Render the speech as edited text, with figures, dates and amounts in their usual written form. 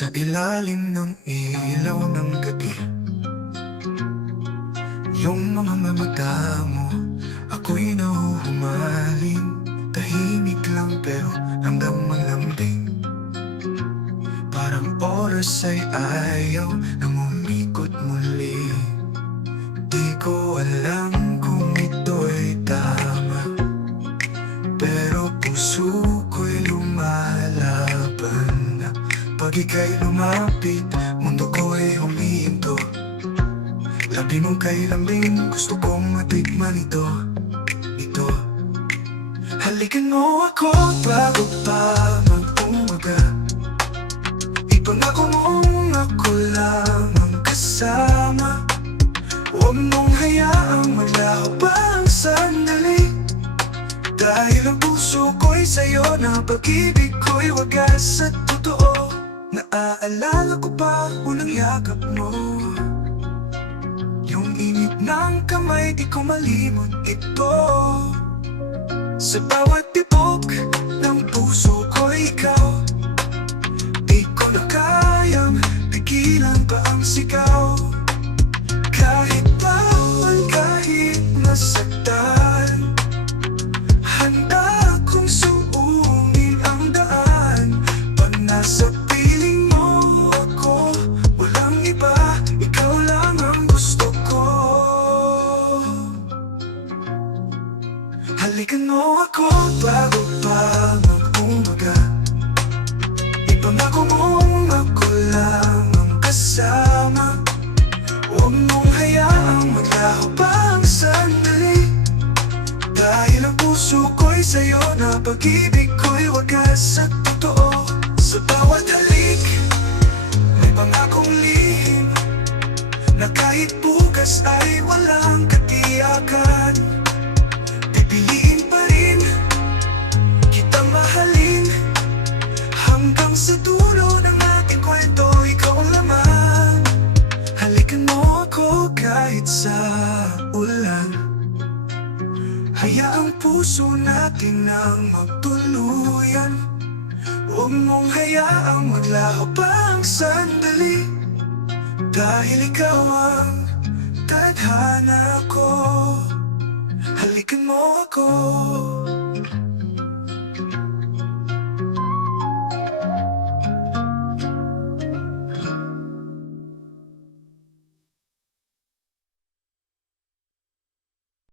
Sa ilalim ng ilaw ng gabi, yung mga mata mo, ako'y nahuhumaling. Tahimik lang pero hanggang malambing. Parang oras ay ayaw nang umikot muli. Di ko alam kung ito'y tama, pero puso ko'y lumalaban na. Pag ika'y lumapit, mundo ko'y humihinto. Labi mong kay lambing, gusto kong matikman ito. Halikan mo ako bago pa mag-umaga. Ipangako mong ako lang ang kasama. Huwag mong hayaang maglaho pa ang sandali. Dahil ang puso ko'y sa'yo, na pag-ibig ko'y wagas at totoo. Naaalala ko pa unang yakap mo, yung init ng kamay, di ko malimot ito. Sa bawat tibok ng puso ko ikaw, di ko na kayang pigilan pa ang sigaw. Kahit bawal, kahit nasaktan, handa kong suungin ang daan. Pag nasa piling mo ako, walang iba, ikaw lang ang gusto ko. Halikan mo ako bago pa mag-umaga. Ipangako mong ako lang ang kasama. Huwag mong hayaang maglaho pa ang sandali. Dahil ang puso ko'y sa'yo, na pag-ibig ko'y wagas at totoo. Sa bawat halik, may pangakong lihim, na kahit bukas ay walang katiyakan. Pipiliin pa rin kitang mahalin, hanggang sa dulo ng ating kwento, ikaw ang laman. Halikan mo ako kahit sa ulan. Hayaang puso natin ang magtuluyan. Huwag mong hayaang maglaho pa ang sandali. Dahil ikaw ang tadhana ko. Halikan mo ako.